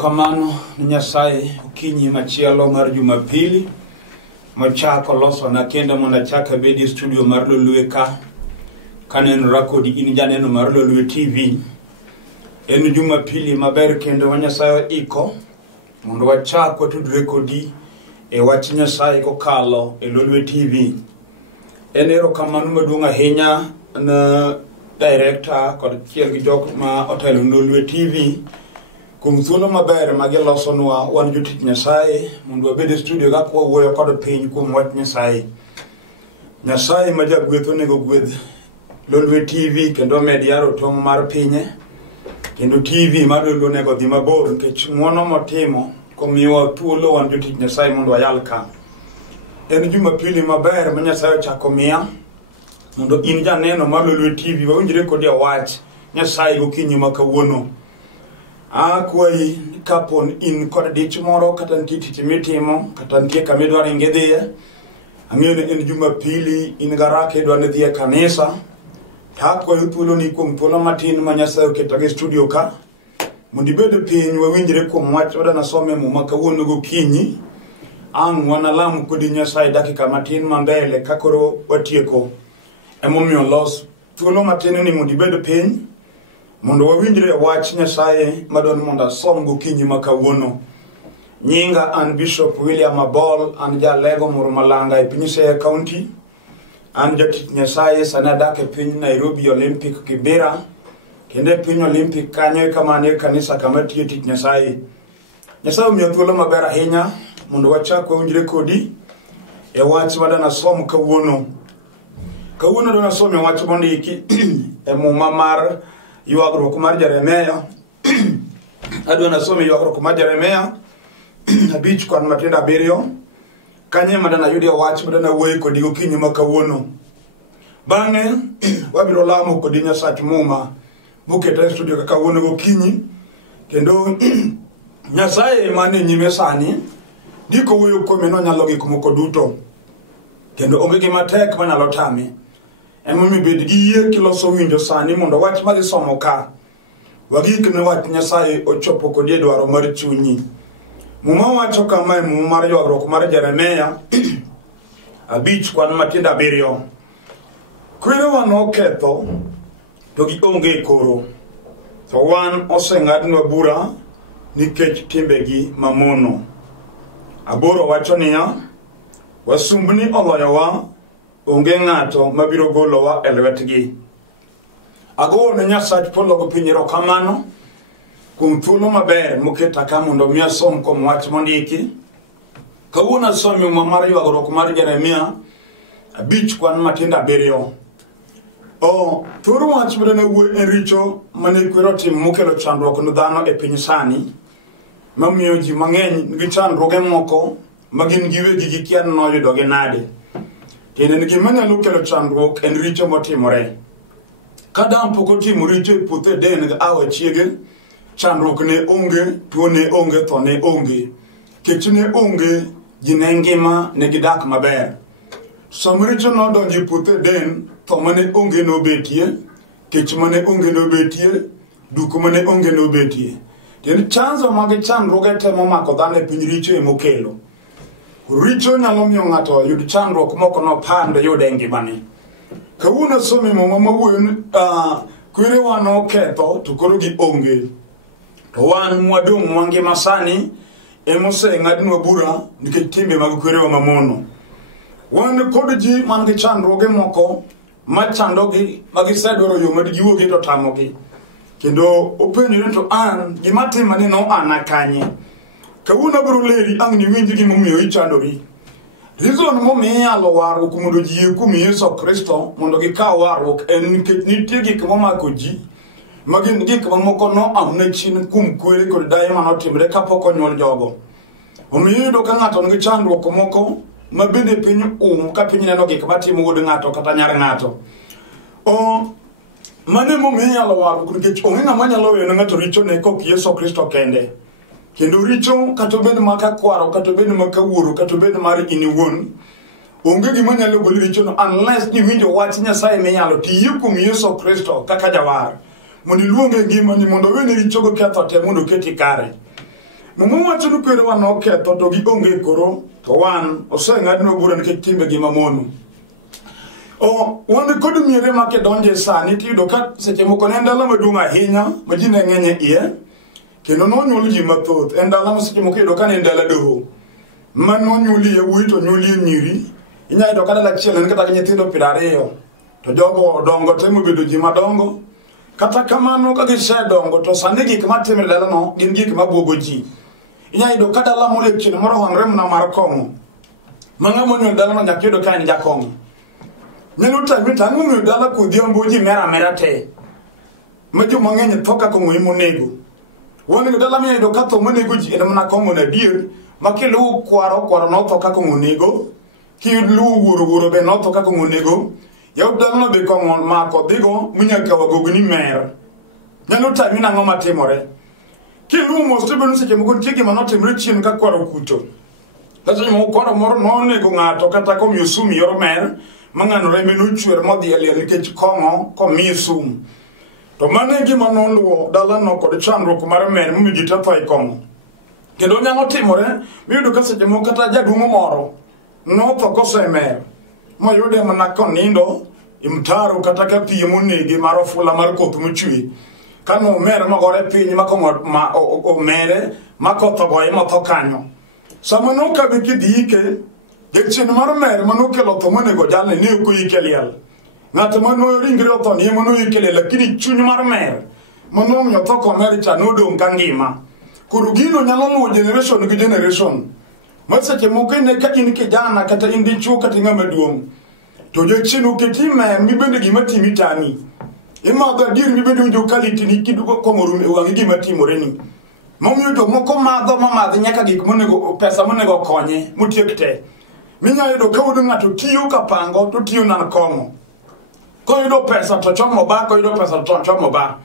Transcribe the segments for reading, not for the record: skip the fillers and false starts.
Erokamano ni Nyasaye okinyi machielo mar Jumapili machako loso na kenda mondo chaka bedi studio mar Lolwe ka kanen rakodi in janeno mar Lolwe TV. En Jumapili maber kendo Nyasaye iko mondo wachak watudre kodi e wach Nyasaye kokalo e Lolwe TV. En erokamano maduong' ahinya na director kod chiel gi jok ma otelo Lolwe TV kum thuolo maber magilosonwa wan jotich Nyasaye mondo wabed e studio ga kwa wuoyo kod piny kuom wach Nyasaye. Nyasaye ma jagweth onego gweth Lolwe TV kendo med yaro tong' mar pinye kendo TV mar Lolwe onego dhi mabor nikech ng'wono motimo komiwa thuolo wan jotich Nyasaye mondo wayal ka. En Jumapili maber ma Nyasaye ochako miya mondo in janeno mar Lolwe TV wawinjre kodi wach Nyasaye gokinyi ma kawuono. Kwai kapon in kod dich moro kata nitie tich mitimo kata nitie kama idwaro ingedhiye. Ang'eyo ni en Jumapili in garaka idwaro dhi e kanisa. Takwayo thuolo ni kuom thuolo matin ma Nyasaye oketo gi studio ka mondo ibed piny wawinjre kuom wach wadana some muma kawuono gokinyi. Ang' wanalam kodi Nyasaye dakika matin mambele kakoro watieko. Emomiyo los thuolo matin ni mondo ibed piny mondo wawinjre wach Nyasaye madon mondo asom gokinyi ma kawuono. Nyinga an Bishop William Abol, an jalego Murmalanga e piny Siaya County. An jatich Nyasaye sana dak e piny Nairobi Olympic Kibera. Kende piny Olympic kanyo kamane kanisa kama tiyo tich Nyasaye. Nyasaye omiyo thuolo maber ahinya mondo wachak wawinjre kodi e wach wadana som kawuono. Kawuono dona some wach mondiki e muma mar yuagruok mar Jeremia. Adwana some yuagruok mar Jeremia 5 kod matindo 7 kanye madana yudi wach madana wuoyo kodi gokinyi ma kawuono. Bang'e wabiro lamo kodi Nyasach muma moketa e studio kawuono gokinyi kendo Nyasaye mane nyime sani diko wuoyo kuome nonyalo gik moko duto kendo onge gima tek manyalo tame. Emomiyo bed gi yie kiloso winjo sani mondo wach ma gisomo ka wagik ne wach Nyasaye ochopo kodi e dwaro mar chunyi. Muma wacho kama e muma mar yuagruok mar Jeremia 5 kod matindo 7. Kwerewa noketho to gionge koro, to wan oseng'adnwa bura nikech timbegi mamono. 8 wacho niya, wasumbni oloyowa, onge ng'ato mabiro golowa e lwetgi. Ago ne Nyasach polo go piny erokamano kuom thuolo maber moketa ka mondo mi asom kuom wach mondiki. Kawuono asomo muma mar yuagruok mar Jeremia 5 kod matindo 7. Thoro wach madana wuoyo en richo mane kwero tim mokelo chandruok ne dhano e piny sani mamiyo ji mang'eny nigi chandruoge moko magin giwegi gikia noyudogi nade. Kendo en gima nyalo kelo chandruok en richo motimore. Kadam pok otimo richo e puothe den ga awe chiege, chandruok ne onge, tuo ne onge, tho ne onge. Kech ne onge, ji ne ngima ne gidak maber. Som richo nodonjo e puothe den, tho mane onge nobetie, kech mane onge nobetie, duko mane onge nobetie. Kendo chanzo mag chandruoge temo mako dhano e piny richo emokelo. Richo nyalo miyo ng'ato yud chandruok moko nopando yude e ngimane. Kawuono some muma mawuoyo kwerewa noketho to koro gionge. To wan mwadong' mangima sani emoseng'adnwa bura nikech timbe mag kwerewa mamono. Wan kod ji man gi chandruoge moko machandogi magisedwaro yo madgiwuogie to tamogi. Kendo openjore to an gima timani no an kanye. Kawuono biro leri ang' ni winji gimomiyo ichandori. Reason momiyo inyalo warruok mondo ji yie kuom Yesu Kristo mondo gikaw warruok en nikech nitie gik momako ji magin gik mamoko noamne chien kuom kwere kod daye manotimre kapok onyuol jogo. Omiyo iyudo ka ng'ato nigi chandruok moko mabende piny ka piny neno gik matimo wuod ng'ato kata nyar ng'ato. Mane momiyo inyalo warruok nikech onge ng'ama nyalo weyo ne ng'ato richo ne kok Yesu Kristo kende. Kendo richo kata bed maka kwaro kata bed maka wuoro kata bed mar in iwuon onge gima nyalo golo richo no unless ni winjo wach Nyasaye minyalo tiyie kuom Yesu Kristo kaka jawar mondo iluonge ngimani mondo wene richo go ketho te mondo keti kare. Mumu wacho kwere wan oketho to gi onge koro to wan oseng'adno bura nikech timbe gi mamonu. Wan kod miere ma kedonje sani tiyudo ka seche moko ne ndalo maduong' ahinya ma ji ne ng'eny iye kendo nonyuol ji mathoth. En ndalo ma seche moko iyudo ka ne ndalo doho ma nonyuoli yawuoyi to nyuoli nyiri. Inya yudo ka dala achiel en kata gi nyithindo 20 to jogo dongo temo bedo ji madongo. Kata kamano ka gisedongo to sani gik matimre dalano gin gik mabuogo ji. Inya yudo ka dala moro chien moro hangre mna mar kong'o ma ng'ama onyuol dalano nyaka yudo ka en jakong'o. Nyalo tami tangu mi dala kudhiambo ji mera te ma joma ng'eny tho kaka ng'oyi monego. Wan dala mi yudo ka tho monego ji en mana kong'o na dier ma kiluwo kwaro notho kaka ng'onego, kiluwo wuoro be notho kaka ng'onego. Yaw dalano be kong'o mako dhigo munyaka wagogni mer. Nyalo tami nang'o matimore. Kiluwo mos to beno seche moko nitie gima notimre chien ka kwaro kuto. Kata moko kwaro moro nonego ng'ato kata komiyo sum yor mer mang'ano rembe nochwer modhi eliel nikech kong'o komiye sum. To mano e gima noluwo dalano kod chandruok mar mer momiyo ji tetho e kong'o. Kendo nyalo timore miyudo ka seche moko kata jaduong' moro notho kosemer moyude mana konindo imtaro kata ka piem onege mar ofula mar koth mochwe. Kano mer magore piny ma kong'o omere ma koth ogoye motho kanyo. Sama nokabe kidhike Jechien mar mer manokelo tho monego jalne ne ok oyike liel. Ng'ato mano ringre otho ni mano oyike liel lakini chuny mar mer manomiyo tho komer cha nodong' ka ngima. Koro gino nyalo luwo generation gi generation. Ma seche moko ne ka in kijana kata in dichuo kata ng'ama duong'. To jechien oketi mer mi bende gima timi tami. Imadho adier mi bende winjo kalitini kidugo komorum e wang'i gima timore ni. Momiyo jomoko madho nyaka gik monego pesa monego konye motiek te. Minya yudo ka wudu ng'ato tiyo kapango to tiyo nan kong'o. Ko yudo pesa to chomo ba, ko yudo pesa to chomo ba.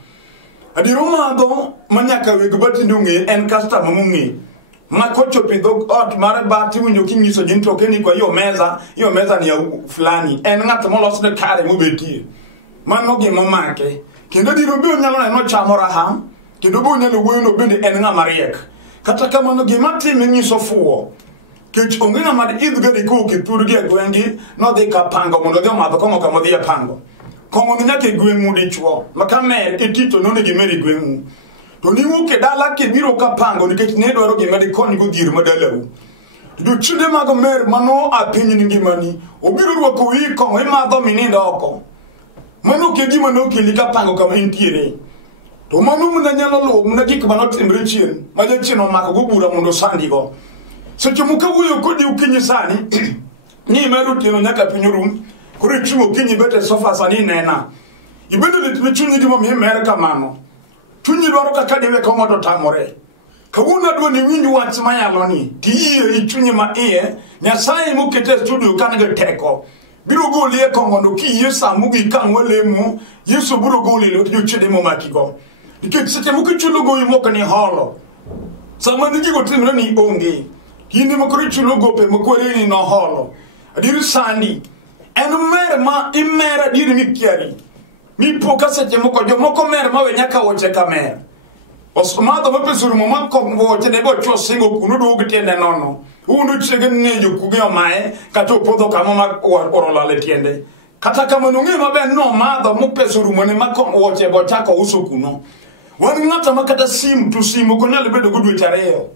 Adiero madho manyaka weg batinde ong'e en customer mong'e. Ma kochopo dhog ot mar bati winjo kinyiso jin to keni kwa hiyo meza ni ya fulani. En ng'ato molosne kare mobetie. Mano gima omake. Kendo adiero be onyalo neno chamo raha. Kendo be onyalo wuoyo no bende en ng'ama riek. Kata kamano gima time nyiso fuwo. Kech onge ng'ama idhgadi koke thurgi e gwengi nodhi ka pango mondo odhi omadho kong'o kama odhi e pango. Kong'o ni nyaka e gweng'u dichuo. Maka mer etito none gimer e gweng'u. To niwuok e dala kibiro ka pango nikech ne dwaro gima dikonygo dhier madalau. Jochinde mag mer mano apiny ni ngimani obiro rwako wi kong'o imadho minindo oko. Mano ke gima nokeli ka pango kama intiere. To mano muna nyalo luwo muna gik manotimre chien ma jachien omako go bura mondo sandigo. Seche moko wuoyo kodi ukinyi sani ni meru tino nyaka piny rum koro ichungo kinyi bete sofa sani nena ibedo litne chunyi gimo mi mer kamano chunyi dwaro kaka diwe kong'o to tamore kawuono adwa ni winj wach mayalo ni tiye ichunyi ma iye Nyasaye mokete studio kan ge teko biro goli e kong'o no kiyie samu gi kang'o lemo Yesu biro goli lo jochede momakigo nikech seche moko chulo goyi moko ni holo sama nigi gotimre ni onge Hindi makuri chulo gope makwere ni no holo. Adiri sandi. Enu mer ma imera diri mi kiari. Mi poka seche moko jo moko mer ma we nyaka woche ka mer. Osmado mapesuru mama kong woche ne bo chwo singo kunu do gitende nono. Unu chege ne jo kuge omae kato podho kama ma orola le tiende. Kata kama nungi mabe no madho mopesuru mone ma kong woche bo chako uso kuno. Wani ngata makata sim tu simu kunyali bedo gudu itareo.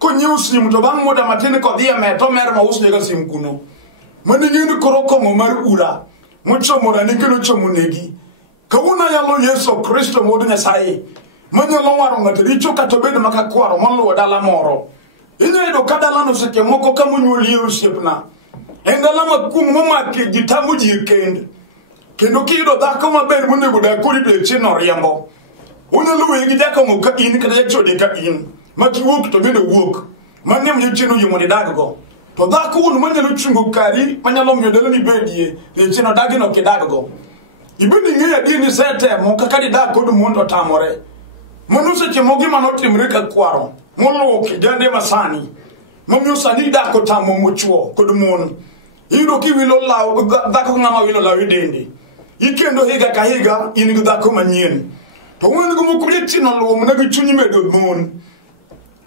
Konyo simu to bang' muda matini kodhi e meto mer ma usne ga sim kuno. Mani ng'eni koro kong'o mar ura. Mochomora ni kendo chomo negi. Kawuna yalo Yesu Kristo modu Nyasaye. Manyalo waro ng'ato richo kata bedo maka kwaro moluwo dala moro. Inya yudo ka dala no seche moko ka monyuolie osiepna. En dala makwong momake ji tamo ji e kend. Kendo kiyudo dhako maber monego dak kodi to chien oriembo. Unyalo weye gi jakong'o ka in kata jachode ka in. Maki wuok to bende wuok. Mane mnye chino yumo ni daggo. To dhako unu manyalo chungo kari manyalo miyo dala ni bedie ni chino dagino kidaggo. Ibedi ng'eya dini setemo kaka didak kod mondo tamore. Mono seche mogi manotimre ka kwaro. Moluwo kijande masani. Momiyo sani dako tamo mochuo kod mon. Iyudo kiwilo law dhako ng'ama wilo law dende. Ikendo higa ka higa in gi dhako manyien. To wan go mokuri tino luwo mna gi chunyi medo mon.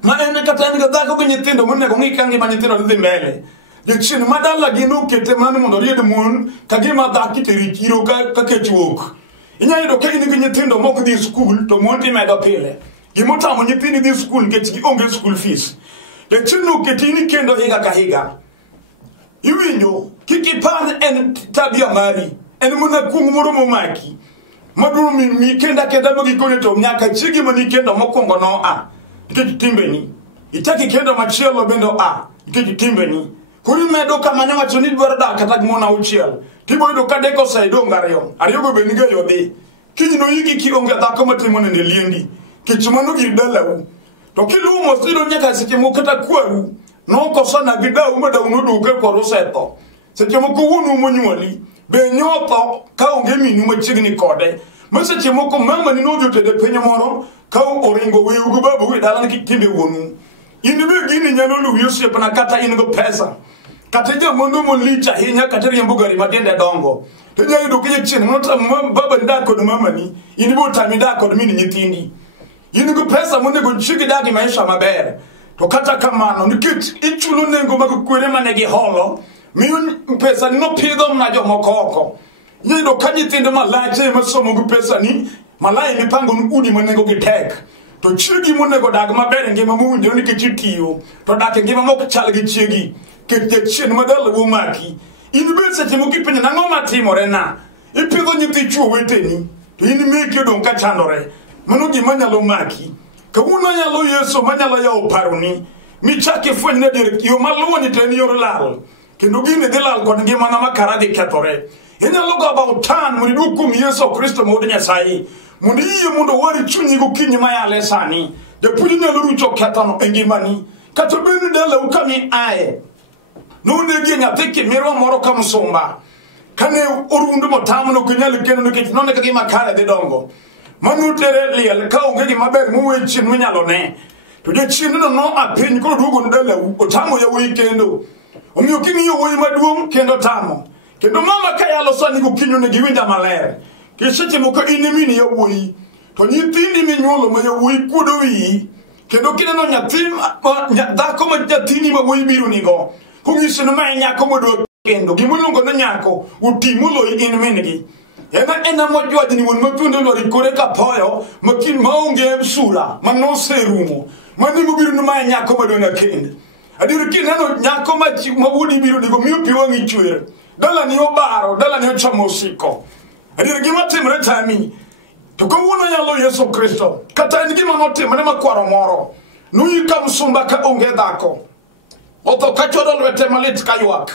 ma en kata en dhako gi nyithindo monego ng'i ka ngima nyithindo dhi mbele jachien madala gino kete mano mondo ried mon ka gima dhaki teri chiro ka kechuok inya yudo ka in gi nyithindo mok dhi skul to mon timedo pile gimotamo nyithindi dhi skul nikech gionge school fees jachien no ketini kendo higa ka higa iwinjo kikipar en tabia mari en mona kung moro momaki maduro mi kenda magikone to nyaka chigi mani kendo mokwongo no nikech timbeni itaki kendo machielo bendo nikech timbeni kuri medo kamanya wacho ni dwaro dak kata gimona uchiel tibo yudo ka deko saido ariyo go be niga yodhi kiny no yiki kionge dhako matimo nende liendi kech mano gir dalau to kilumo sido nyaka seche moko kata kwaru no kosana gidau madau no duke kwaru seto seche moko wunu monyuoli be nyotho ka onge minu machiegni kode maseche moko mama ni nodhi otede piny moro ka oringo wiu go babu wi dala ni timbe wonu in be gini nyalo luwi osiepna kata in go pesa kata jamondo molich ahinya kata riembo gari matende dongo to jayudo kijachien monota baba ndak kod mama ni in bo tami dak kod min nyithindi in go pesa monego chigi dagi maisha maber to kata kamano nikech ichulo nengo mag kwere manegi holo miyo pesa ni no pidho mna jomoko oko yido ka nyithindo malache masomo gi pesa ni malai mipango udi monego gitek to chigi monego dag maber ngima mowinjore nikech itiyo to dak ngima mok chal gi chiegi kech chien madala womaki in be seche moko ipenjo nang'o matimore na ipidho nyithi chuo weteni to in meki odong' ka chandore mano gima nyalo maki kawuono nyalo yeso manyalo yawo paroni michak ifweny ne dier yo maluwo ni to en yor lal kendo gini dhi lal kod ngimana makara dhi kethore inyalo go about tan mondo idwog kuom Yesu Kristo ma wuod Nyasaye mondo iyie mondo wari chunyi gokinyi mayale sani japuonj nyalo rucho kethono e ngimani kata bende dalau kami aye nonegi nyathi kimirwa moro ka msumba kane orundu motamo no kinyalo kendo nikech none ka gima kare dhi dongo manu tere liel ka onge gima ber muwe chien munyalo ne to jachien no apiny koro duogo no dalau otamo yawuoyi kendo omiyo king'iyo wuoyi maduong' kendo tamo kendo mama ka yalo sani gokinyo ne giwinja maler kiseche moko in mini yawuoyi to nyithindi minyuolo ma yawuoyi kuodo wiyi kendo kineno nyathi dhako ma nyathini ma wuoyi biro nigo kung'iso ma en nyako modwa kendo gimoluongo ni nyako oti moloyi in min-gi ena mojwadi ni wuon mathuonde olwari kore kapoyo makin maonge sura manoserumo manimo biro ma en nyako madwanga kendo adier kineno nyako ma wuodi biro nigo miyo pi wang'i chwer dala ni obaro dala ni ochamo osiko adier gima timre tami to kawuono nyalo Yesu Kristo kata en gima notimre makwaro moro nuyi ka msumba ka onge dhako otho ka chodo lwete malit ka ywak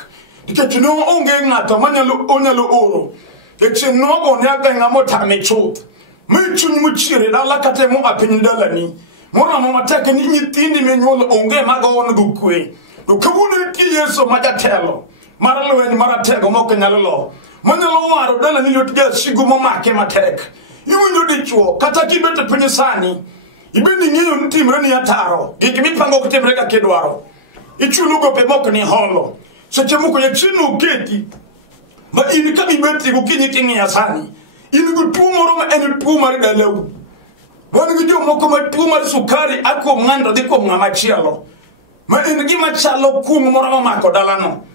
nikech no onge ng'ato onyalo oro nikech nogo ne ageng'a motame chuth michuny mochiere dala kata mo apiny dalani moramo matek ni nyithindi minyuolo onge mago go kwe to kawuono nitie Yesu ma jatelo mar lweny maratego mok nyalo lo manyalo waro dala ni lwet jasigu momake matek iwinjo dichuo kata kibete piny sani ibeni ng'eyo ni timre ni ataro gik mipango kutimre ka kidwaro ichulo gope mok ni holo seche moko yachino keti ma in ka ibeti gokinyi king'iya sani in go tuo moro ma en tuo mar dalau wan gi jomoko ma tuo mar sukari akuom ng'ando dhi kuom ng'ama chielo ma en gima chalo kum moro mamako dalano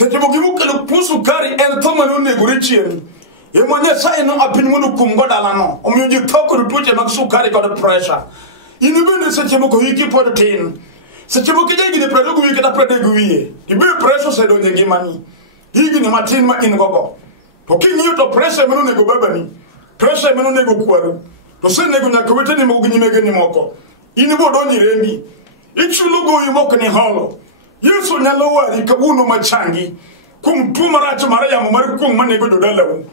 seche moko gimokelo tuo sukari en tho manonegore chien emo Nyasaye no apiny mondo kum go dalano omiyo ji tho kod tuoche mag sukari kod pressure in bende seche moko hiki pod tin seche moko jagine 20 wiye kata 30 wiye ibiro pressure osedonjo e ngimani higni matin ma in gogo to king'iyo to pressure manonego babani pressure manonego kwaru to senego nyaka weteni moko gi nyimegeni moko in bo donji rembi ichulo goyi mok ni holo Yesu nyalo wari kawuono machangi kuom tuo marach mar yamo mar kuong manego jodalau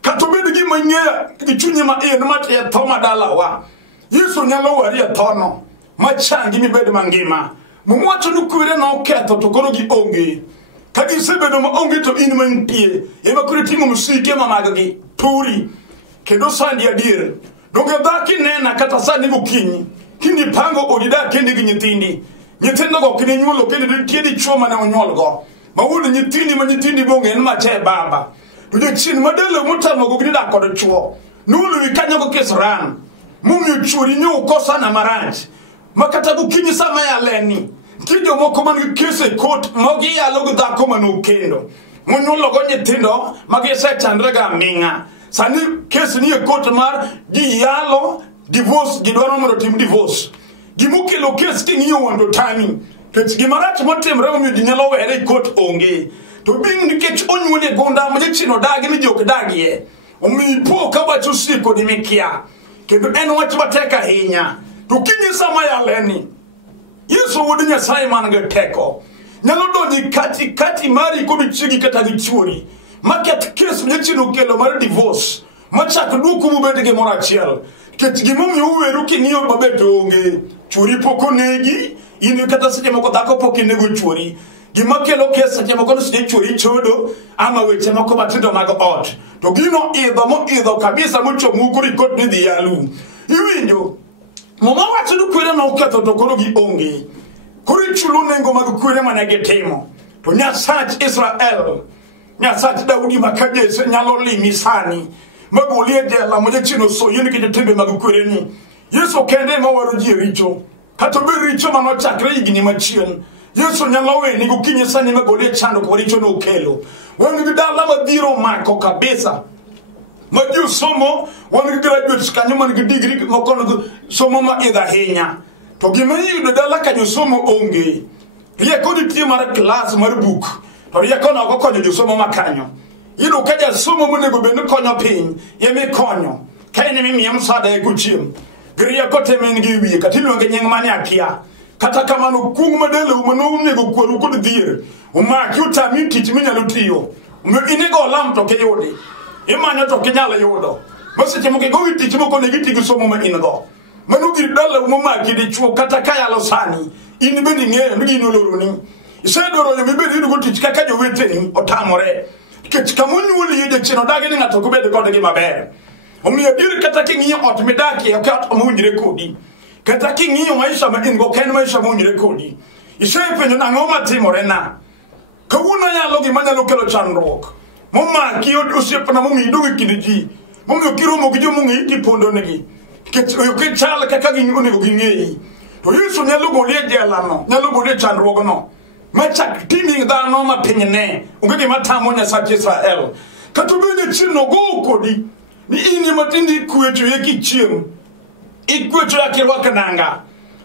kata bed gima ing'eya gi chunyi ma in matiye tho madalawa Yesu nyalo wari e thono machangi mibed mangima mumwacho ni kwere noketho to koro gi onge ka gisebedo ma onge to in mantie ema koro timo musike mamaggi turi kendo sandi adier donge dhaki nena kata sandi gokinyi kindi pango odida kendi gi nyithindo go kini nyuolo kendi nitie dichuo mane onyuolgo ma wuod nyithindi ma nyithindi bonge en mache baba to jachien madalo motamo go gida kod chuo nulu kanyo go kisran mumiyo chuori nyo kosana marach makata bukinyi sama ya leni kijo moko man kese court mogi ya logo da ko manu kendo munyo logo nyitindo magi se chandra ga minga sani kese ni court mar di yalo divorce gidwaro mondo tim divorce gimukelo kese tinyo wando tani ket gimarach motim remo mi dinyalo were court onge to bing nikech onywole gonda mo chino dagi ni jok dagie omi po ka wacho siko ni mikia kendo en wach bateka hinya to kinyi sama ya leni Yesu wodi Nyasaye man ga teko nyalo doni kati mari ko bichigi kata gichuri market case ne chino kelo mar divorce machak duku mubede ge morachiel ket gimumi uweru kinyo babeto onge churi poko negi ini kata seche moko dhako poko nego churi gima kelo kesa seche moko seche churi chodo ama weche moko matindo mag ot to gino idho kabisa mucho muguri kot ni dialu iwinjo mama wacho du kwere na uketo to koro gi onge kuri chulo nengo mag kwere manage timo to Nyasach Israel Nyasach Daudi makaje se nyalo limi sani magolie dela mo chino so yini ke tembe mag kwere ni Yesu kende ma waro ji richo kato be richo mano chakre igini machien Yesu nyalo we ni gukinye sani magolie chando ko richo no kelo wani gidala madiro mako kabisa Maju somo wani graduates kanyo man degree mokono somo ma ida hinya to gimanyi do dala kanyo somo onge rie ko di tie mar class mar book to rie ko na go konyo jo somo makanyo yido kaja somo mo nego be ni konyo pin ye me konyo kai ni mi msada e guchim rie ko temen gi wi katilo nge nyeng mani akia kata kama no kungma dele umano nego koru ko dir uma kyuta mi tich mi nyalo tiyo me inego lam to ke yodi imanya to kinyala yodo mose timo ke go witi timo ko negiti gi somo ma ingo manu gi dalla mo ma ki di chuo kata kaya lo sani in be ni nge ni no loro ni ise doro yo be ni go tich kaka jo wete ni otamore ke kamunyu woli yede chino dage ni ngato ko be de ko de maber o mi dir kata ki ngi ot me dake o ka mo njire kodi kata ki ngi maisha ma ingo ken maisha mo njire kodi ise pe no ngoma timore na kawuna ya logi manyalo kelo chandrok Mama kiyo usipa na mumi idugi kidiji mumi ukiro mo kijo mungi iti pondo negi ke chala kaka ginyuni ugingei to Yesu nyalugo lie jela no nyalugo lie chandrogo no machak timi da no ma penyene ungeke matamo Nyasach Israel katubene chino go kodi ni ini matindi kwetu yeki chiem ikwetu yake wakananga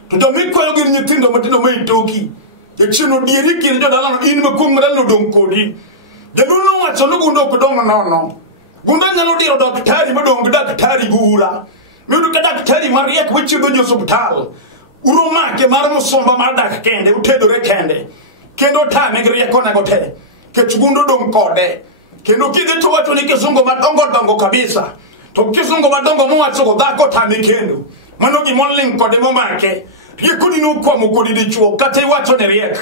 to domi ko yogi nyitindo matindo maitoki ye chino dieri kiri dala no ini makumra no don kodi Denuno wacho nugundo kudongo nono. Gunda nyalo diro daktari madongo daktari gura. Miudu ka daktari mariek wichido jo hospital. Uroma ke marmo somba mar dak kende utedore kende. Kendo tame gre ko na gote. Ke chugundo dong kode. Kendo kide to wacho ni kizungo madongo kabisa. To kizungo madongo mo wacho go dako tame kendo. Mano gi monling kode mo make. Riekodi no kwa mukodi de chuo kate wacho ne riek.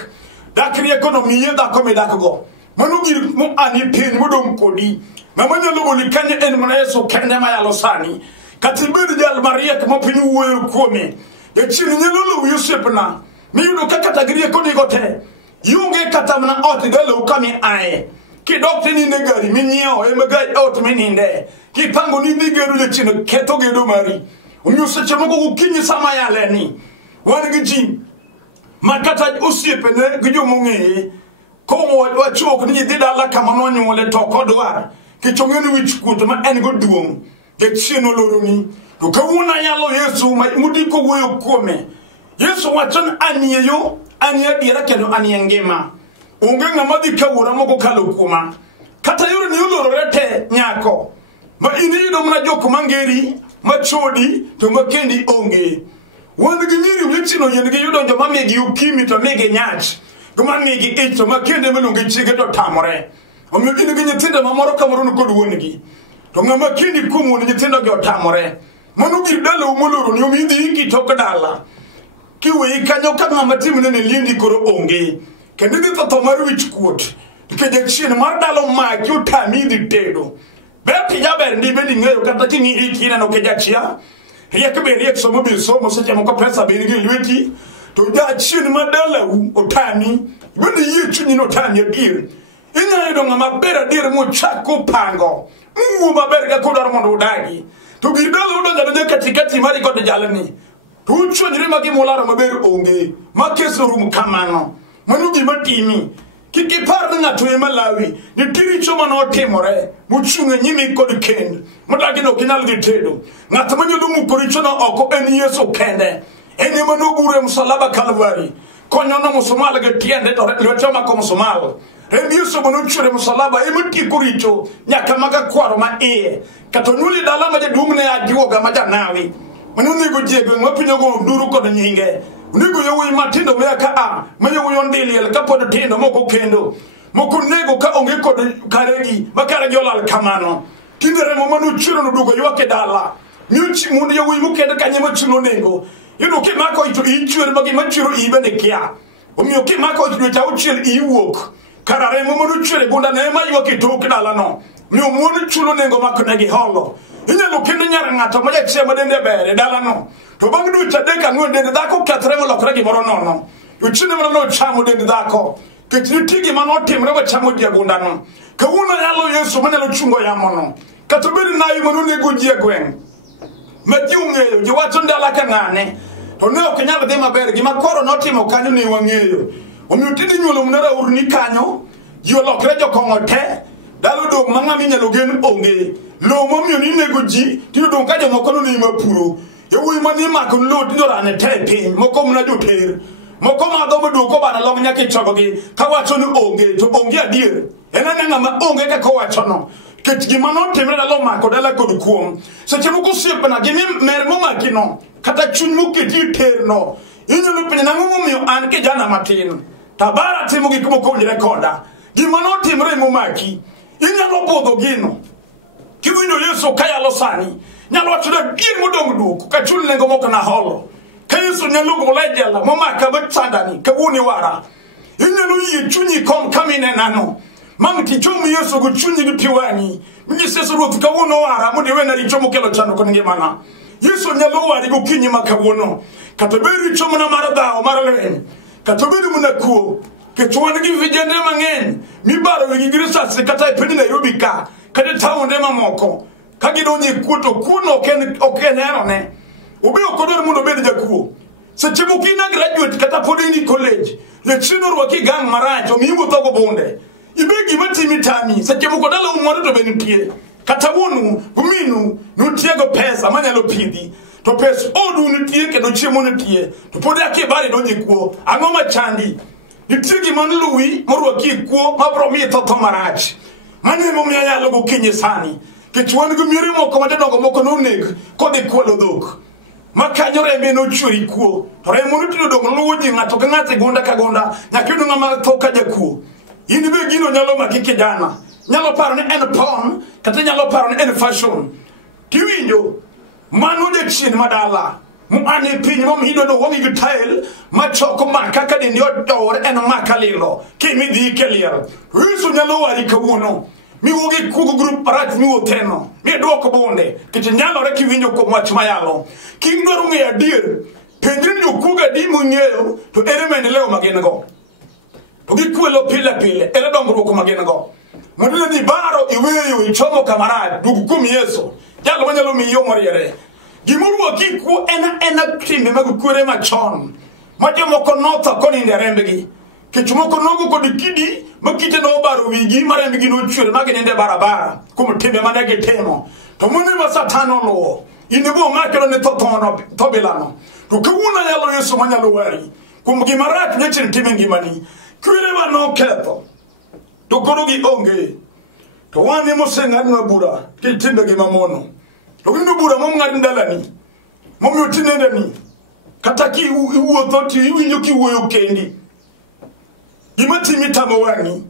Dak riekonomi yeda ko me dakogo. Manugir mo ani pin modom kodi mamanya lobo likanye en mana Yesu kende ma yalo sani katibiri jal maria ko pinu wo kome e chini nyelo lo Yusuf na mi yudo kakata grie ko ni gote yunge katamna ot galo kami ae ki dokte ni ne gari mi nyeo e magai ot mi ninde ki pango ni digeru le chino keto gedo mari unyusa chemo ko kinyi sama yale ni wani giji makata usiepe ne gijo mungi Komo wa chuo ni dida la kama no nyole to kodwa ke chongeni wich kuto ma en go duong ke chino loroni to kawuna yalo Yesu mudi ko woyo kome Yesu wachon aniyo aniya dira kendo aniyengema ungenga madi kawura moko kalo kuma kata yuru ni yulu rete nyako ma ini do mna joko mangeri machodi to makendi onge wandi ginyiri mlichino yengi yudo njo mamegi ukimi to mege nyach Gumani gi ito makende melungi chige do tamore. Omi ini gi nyitinde mamoro kamoro ko duwonigi. To ngama kindi kumu ni nyitinde go tamore. Manu gi dala umuluru ni omi ndi iki to kadala. Kiwe kanyo kama matimu ne lindi koro onge. Kendi to tomaru wich kuot. Ke je chine mar dalo ma ki utami di tedo. Beti jaber ndi bendi ngeyo kata kingi iki na no kejachia. Riek be riek somo bi somo se chemo ko presa be ni lweti. To da chin madala otani bende ye chuni no tani dir ina ido ngama bera dir mo chako pango mu maber ga ko dar mondo dagi to bi dala udo ga de katikati mari ko de jalani Tu chwenjre ma gimolara maber onge. Ma keso rum kamano. Manu gima timi. Kiki par ng'ato ema lawi. Nitiri choma no timore. Muchunge nyimi kod kend. Mutaki no kinyal dhi tedo. Ng'ato manyodo mukoricho no oko en Yesu kende. Ene mano gure msalaba Kalvari. Konyono musumala ge tiende to lwete mako musumala. Yesu mano chure msalaba emuti kuricho nyaka maga kwaro ma iye. Katonyuli dala maje dumne ajuoga maja nawi. Manu nigo jegwe ngopinyo go nduru kod nyinge. Nigo yewi matindo weka a mayewi yondili el kapodo tindo moko kendo moko nego ka onge kod karegi makara olal kamano kindere mo manu chiro no dugo yoke dala nyuchi mundu yewi mukende kanye machulo nego yudo ke mako itu ichwer magi machiro ibe ne kia omiyo ke mako itu ta uchel iwok karare mo manu chure bunda ne ma yoke tok dala no miyo mundu chulo nego makonegi holo inyalo kendo nyara ng'ato ma jachema dende bere dala no to bang du chadeka ngwe dende dako katre mo lokra gimoro nono uchine mo no chamo dende dako ketitigi mano timre wa chamo diagunda no ka una yalo Yesu manelo chungo ya mono katobedi na yimo no nego diegwen majiungeyo jiwacho ndala kanane to ne oknyal de maber gima koro notimo kanyo ni wangeyo omiutidi nyulo munara urni kanyo yo lokre jo kongote dalo do manga minyalo gen onge lo momyo ni nego ji tido do kajo mokono ni mapuro yewi mani makon lo ndorane tepe moko mna jo ter moko ma do do ko bana long nyake chogogi kawacho ni onge to onge adier enana ngama onge ka kawacho no ketgi mano temre dalo mako dala kod kuom seche moko siep na gimi mer mo makino kata chuny moketi ter no inyalo penya nango miyo an ke jana matin tabara timo gik moko onjre koda gimano timre mo maki inyalo bodho gino kiwinjo Yesu kaya losani nyalo wachuda gir modong duko ka chul lengo moko na holo ka Yesu nyalo golejela momaka betsandani ka wuni wara inyalo yi chunyi kom kamine nano mangti chomu Yesu go chunyi gi piwani mingi sesu ruth ka wono wara mudi wena ri chomu kelo chano ko ngimana Yesu nyalo wari go kinyi makawono katoberi chomu na marada o maralen katoberi munakuo ke chwana gi vijende mangen mi baro gi grisa se kata pedi Nairobi ka kada taunde mamoko kagidonye kuto kuno oken erone obi okodor mundo bed jakuo seche mukina graduate kata podini college le chino rwaki gang maracho miwo togo bonde ibegi matimi tami seche mukodala umwaro to benitie kata wonu guminu nutiego pesa manyalo pidi to pesa odu nutie kedo chiemo nutie to podi akibari donye kuo angoma chandi nitigi manluwi morwaki kuo mabromi to marach mane mo miya logo kinye sani kichwan go miri moko madongo moko no nek kode kwalo dhok makanyo rembe no churi kuo to remo no tido dongo luji ngato ka ngate gonda ka gonda nyakido ngama thoka jakuo ini be gino nyalo makike jana nyalo paro ni en pon kata nyalo paro ni en fashion tiwinjo manu de chin madala mu ane piny mo hido no wongi gitail machoko maka ka de yodor en makalilo kimi di kelier Yesu nyalo wari kawuono mi wogi kugu group parat mi woteno mi dwoko bonde kiti nyalo reki winjo ko mwach mayalo kindwaro ngeya dir pendrin yo kuga di mungeyo to ere mendeleo magengo to gikwelo pile ere dongruok magengo module ni baro iweyo ichomo kamarad dugu kum Yesu jalo manyalo miyo moriere gimuru akiku ena timbe magukure machon majomo konota koni nderembegi kichumoko nogo kod kidi makite no baro wigi marembegi no chure magenende barabara kum timbe manage temo to mune masatano lo inebo makelo ne totono tobelano to kawuna yalo Yesu manyalo wari kum gimarat nyechin timbe ngimani kwire wano keto to korogi onge to wani mosenga no bura kitimbe gimamono to ndu bura mo ngari ndalani mo mutinende ni kataki iwuotho ti iwinjo ki wuoyo kendi imatimi tamo wani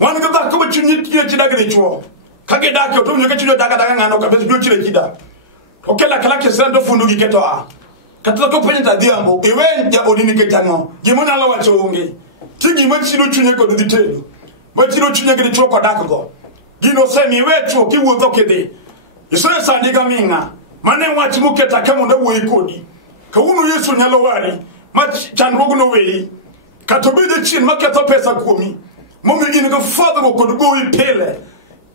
wan ga ba ko chunyi tiye chidagre chuo kage dakyo to nyoka chilo daga ngano ka bezu chile chida to kala ke sendo fundu gi keto a katata ko penta diambo iwe ja odini ke tango gimona la wacho unge tigi machilo chunye ko ditelo machilo chunye ke chuo ko dakgo gino semi we chuo ki wuotho kede isore sandiga minga mane wachi muketa kama nda wo ikodi ka unu Yesu nyalo wari ma chanrogo no we katobede chin maketa pesa kuomi momi inigo father ko go ipele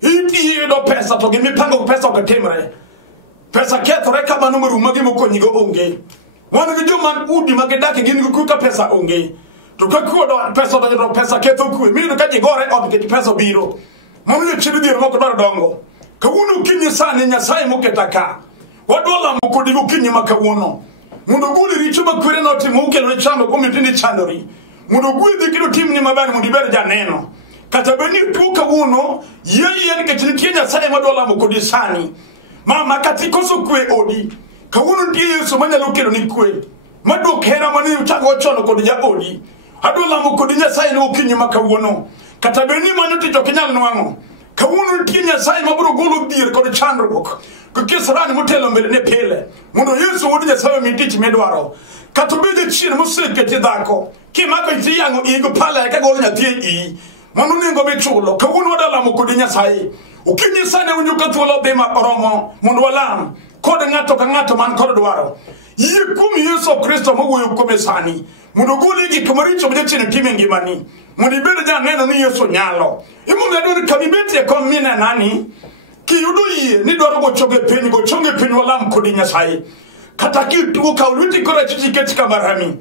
iti do pesa to gimi pango pesa ko temre pesa ketore kama numero magi mo konyigo onge wan gi joma udi magidake gin gi ka pesa onge to ka kuodo pesa ketho kwe miyo ka jigore od ke pesa biro mono yo chiru dir moko dwaro dongo kawuono kinyi sani Nyasaye moketa ka wadwala moko digo kinyi makawuono mundo guli richo makwere no timo ukelo chando komitini chandori mundo guli kido timni mabani mundi ber janeno kata beni tu kawuono yeye ke chini Nyasaye madwala moko di sani mama katikoso kwe odi kawuono ndiye Yesu manyalo kelo ni kwe madok hera mani uchako chono kodi ya odi adwala moko di Nyasaye no kinyi makawuono kata beni manu ticho kinyal nwango kawuono ndiye Nyasaye mabro golo dir kod chandruok kukisarani mutelo mbele ne pele mundo Yesu wodi Nyasaye mitich medwaro kata bede chir musike tidako kimako tiyango igo pala ka golo nyatie i manu ningo bechulo kawuono wadala moko di Nyasaye ukinyi sane unyuka thuolo bema oromo mundo walam kod ngato ka ngato man kod dwaro yie kum Yesu Kristo mowuoyo kuome sani mundo goli gi kamaricho bede chine time ngimani mundo ibede ja neno ni Yesu nyalo imo medoni kabibeti kom mina nani ki yudo yie ni dwaro go chonge piny walam kodi Nyasaye kata ki tuo ka ulwiti kora chichi keti kamarami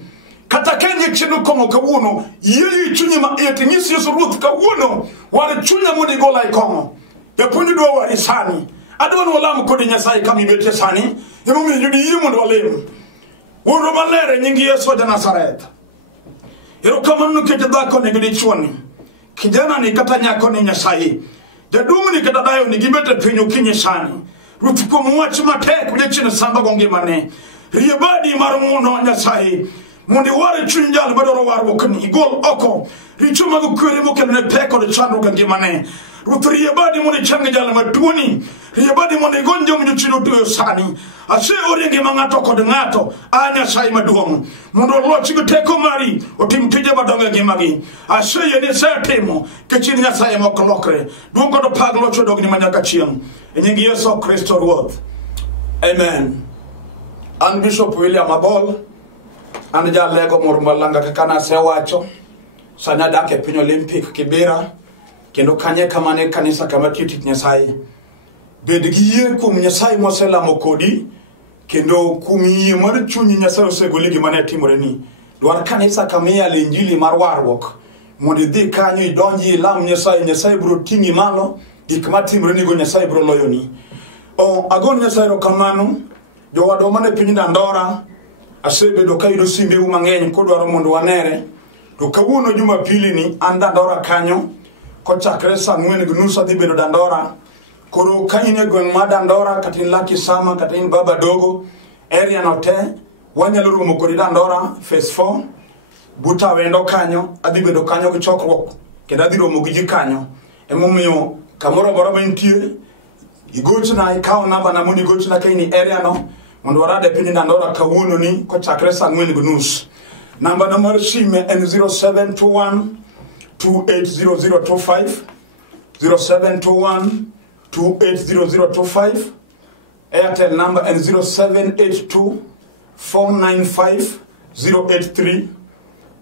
kata kenye chino komo kawuono yie chunye ma eti ngisi Yesu ruth kawuono wale chunya mudi gola ikomo ya punyu dwa wari sani adwan walam kodi Nyasaye kamibeti sani imo yudi yie mundo walem wuro malere nyingi Yesu ja Nazareth ero kama nukete dhako ni gidi chuoni kijana ni kata nyako ni Nyasaye jadumu ni kata dayo ni gibete pinyo kinye sani rutuko mwachi matek ule chine samba gongi mane riyabadi marumuno Nyasaye mundi ware chunjal badoro waru kani igol oko richuma gukwere moke ne peko de chandu gangi mane riyabadi mundi change jala matuoni riyabadi mundi gonjo mnyu chino tuyo sani ase orienge mangato kod ngato Nyasaye maduong mundo lochi guteko mari otimtije badonga ngimagi ase yene satemo ke chini Nyasaye mokolokre duongo do paglo chodogni manyaka chieng enyingi Yesu Kristo ruoth amen. An Bishop William Abol an jalego murmalanga kakana sewacho sanya dake piny Olympic Kibera kendo kanye kamane kanisa kama kiti Nyasaye bed gi yie kuom Nyasaye moselamo kodi kendo kuom yie mar chunyi Nyasaye osegoli gima ne timore ni dwar kanisa kamiya injili mar warruok mondo dhi kanyo idonji ilam Nyasaye biro tingi malo gik matimore ni go Nyasaye biro loyoni agon Nyasaye rokamano jowado mane piny Dandora asebedo ka yudo simbe mang'eny kodwaro mondo wanere to kawuono Jumapili ni an Dandora kanyo kochakre saa 4:30 dhi bedo Dandora koro ka in e gweng' ma Dandora kata in Lucky Sama kata in Baba Dogo area no te wanyalo romo kodi Dandora phase 4 buta wendo kanyo adhi bedo kanyo gi chokruok kendo adhi romo gi ji kanyo emomiyo kamoro boroba intie igochna ikaw namba na moni gochna ka in area no mondo warade piny Dandora kawuono ni kochakre saa 4:30 namba na mar sime en 0721 280025 0721 280025 Airtel number and 0782 495 083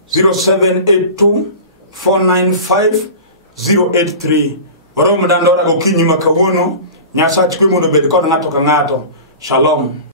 0782 495 083 Warom Dandora gokinyi makawuono Nyasaye chikwe mondo bed kod ng'ato ka ng'ato. Shalom.